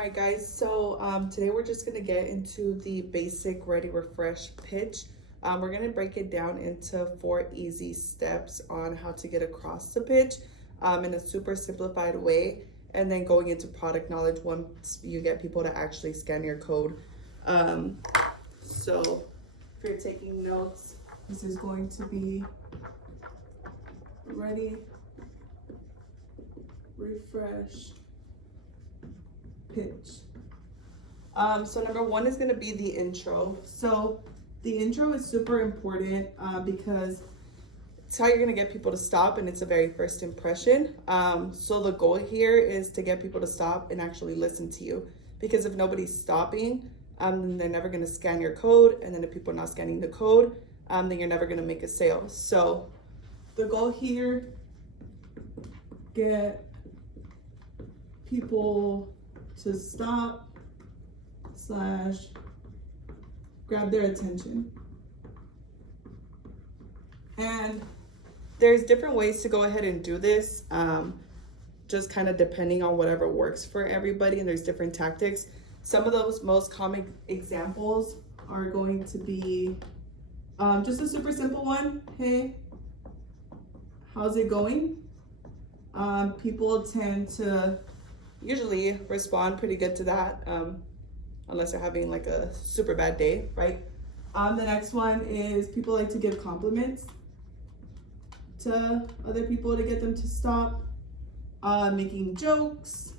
Alright guys, so today we're just going to get into the basic Ready Refresh pitch. We're going to break it down into 4 easy steps on how to get across the pitch in a super simplified way, and then going into product knowledge once you get people to actually scan your code. So if you're taking notes, this is going to be Ready Refresh pitch. So number 1 is going to be the intro. So the intro is super important because it's how you're going to get people to stop, and it's a very first impression. So the goal here is to get people to stop and actually listen to you, because if nobody's stopping, then they're never going to scan your code, and then if people are not scanning the code, then you're never going to make a sale. So the goal here, get people to stop / grab their attention. And there's different ways to go ahead and do this, just kind of depending on whatever works for everybody, and there's different tactics. Some of those most common examples are going to be just a super simple one. Hey, how's it going? People tend to usually respond pretty good to that, unless they're having like a super bad day, right? The next one is people like to give compliments to other people to get them to stop. Making jokes,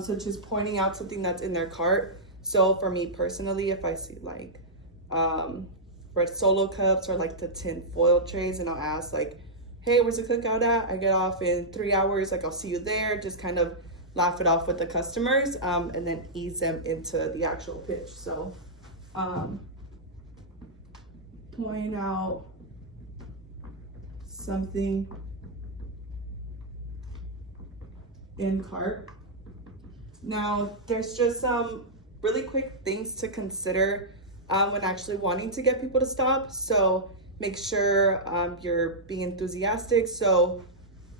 such as pointing out something that's in their cart. So for me personally, if I see like red Solo cups or like the tin foil trays, and I'll ask like, hey, where's the cookout at? I get off in 3 hours, like I'll see you there. Just kind of laugh it off with the customers, and then ease them into the actual pitch. So point out something in cart. Now there's just some really quick things to consider when actually wanting to get people to stop. So make sure you're being enthusiastic. So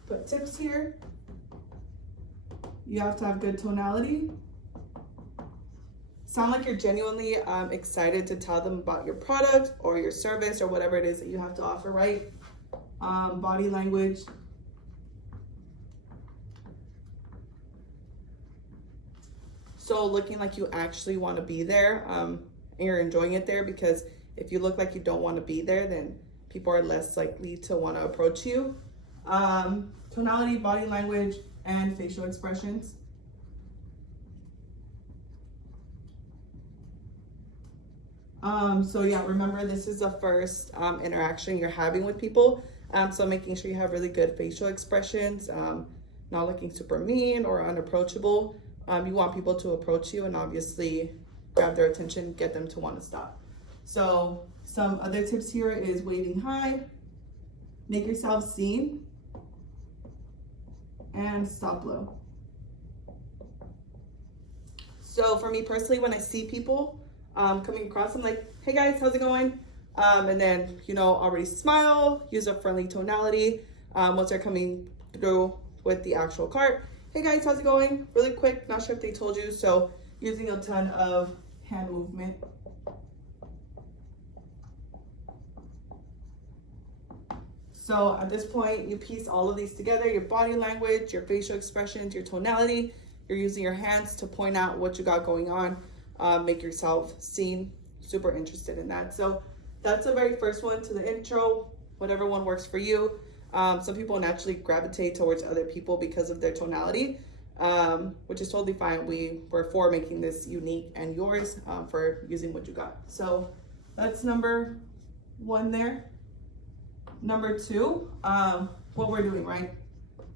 put tips here. You have to have good tonality. Sound like you're genuinely excited to tell them about your product or your service or whatever it is that you have to offer, right? Body language. So looking like you actually want to be there, and you're enjoying it there, because if you look like you don't want to be there, then people are less likely to want to approach you. Tonality, body language, and facial expressions. So yeah, remember this is the first interaction you're having with people. So making sure you have really good facial expressions, not looking super mean or unapproachable. You want people to approach you and obviously grab their attention, get them to want to stop. So some other tips here is waving high, make yourself seen, and stop low. So for me personally, when I see people coming across, I'm like, hey guys, how's it going? And then, already smile, use a friendly tonality. Once they're coming through with the actual cart, hey guys, how's it going? Really quick, not sure if they told you. So using a ton of hand movement. So at this point, you piece all of these together: your body language, your facial expressions, your tonality. You're using your hands to point out what you got going on, make yourself seen, super interested in that. So that's the very first one to the intro, whatever one works for you. Some people naturally gravitate towards other people because of their tonality, which is totally fine. We're for making this unique and yours, for using what you got. So that's number 1 there. Number 2, what we're doing, right?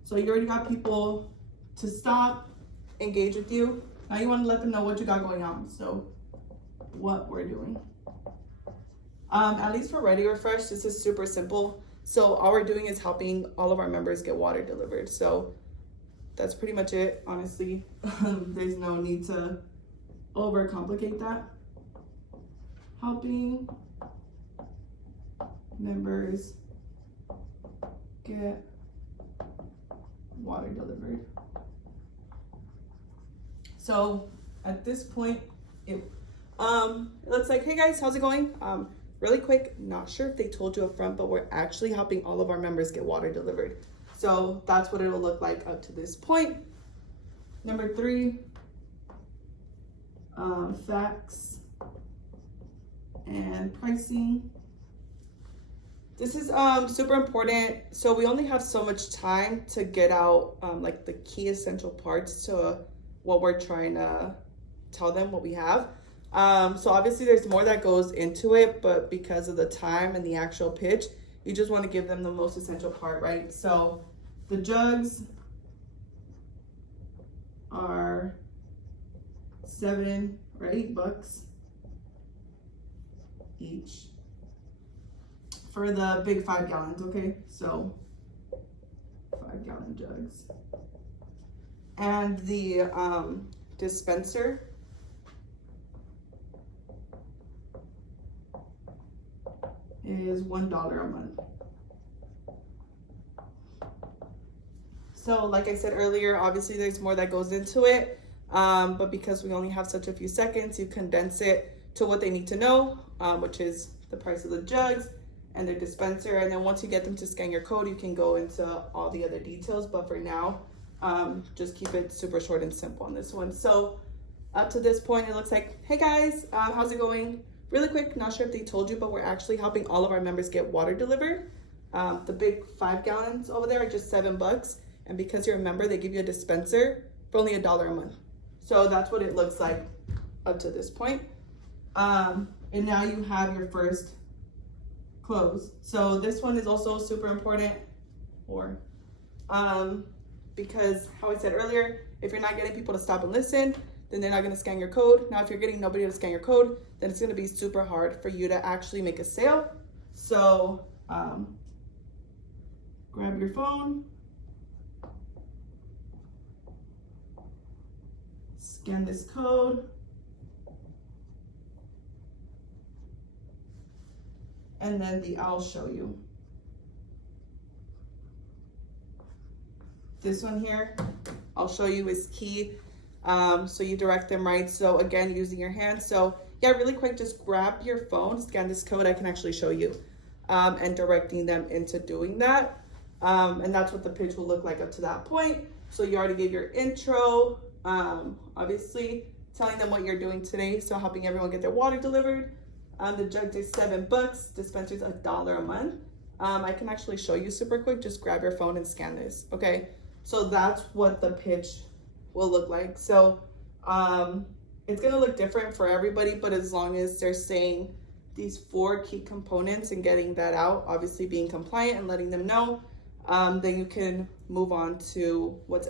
So you already got people to stop, engage with you. Now you want to let them know what you got going on. So what we're doing. At least for Ready Refresh, this is super simple. So all we're doing is helping all of our members get water delivered. So that's pretty much it, honestly. There's no need to overcomplicate that. Helping members get water delivered. So at this point, it looks like, hey guys, how's it going? Really quick, not sure if they told you up front, but we're actually helping all of our members get water delivered. So that's what it'll look like up to this point. Number 3, facts and pricing. This is super important. So we only have so much time to get out like the key essential parts to what we're trying to tell them what we have. So obviously there's more that goes into it, but because of the time and the actual pitch, you just want to give them the most essential part, right? So the jugs are $7 or $8 each for the big 5 gallons, okay? So 5-gallon jugs. And the dispenser is $1 a month. So like I said earlier, obviously there's more that goes into it, but because we only have such a few seconds, you condense it to what they need to know, which is the price of the jugs and their dispenser. And then once you get them to scan your code, you can go into all the other details. But for now, just keep it super short and simple on this one. So up to this point, it looks like, hey guys, how's it going? Really quick, not sure if they told you, but we're actually helping all of our members get water delivered. The big 5 gallons over there are just $7. And because you're a member, they give you a dispenser for only $1 a month. So that's what it looks like up to this point. And now you have your first close. So this one is also super important because how I said earlier, if you're not getting people to stop and listen, then they're not going to scan your code. Now, if you're getting nobody to scan your code, then it's going to be super hard for you to actually make a sale. So grab your phone, scan this code, and then I'll show you. This one here, I'll show you is key. So you direct them right. So again, using your hand. So yeah, really quick, just grab your phone, scan this code. I can actually show you and directing them into doing that. And that's what the pitch will look like up to that point. So you already gave your intro, obviously telling them what you're doing today. So helping everyone get their water delivered. The jugs is $7, dispensers $1 a month. I can actually show you super quick. Just grab your phone and scan this. Okay. So that's what the pitch will look like. So it's going to look different for everybody, but as long as they're saying these 4 key components and getting that out, obviously being compliant and letting them know, then you can move on to what's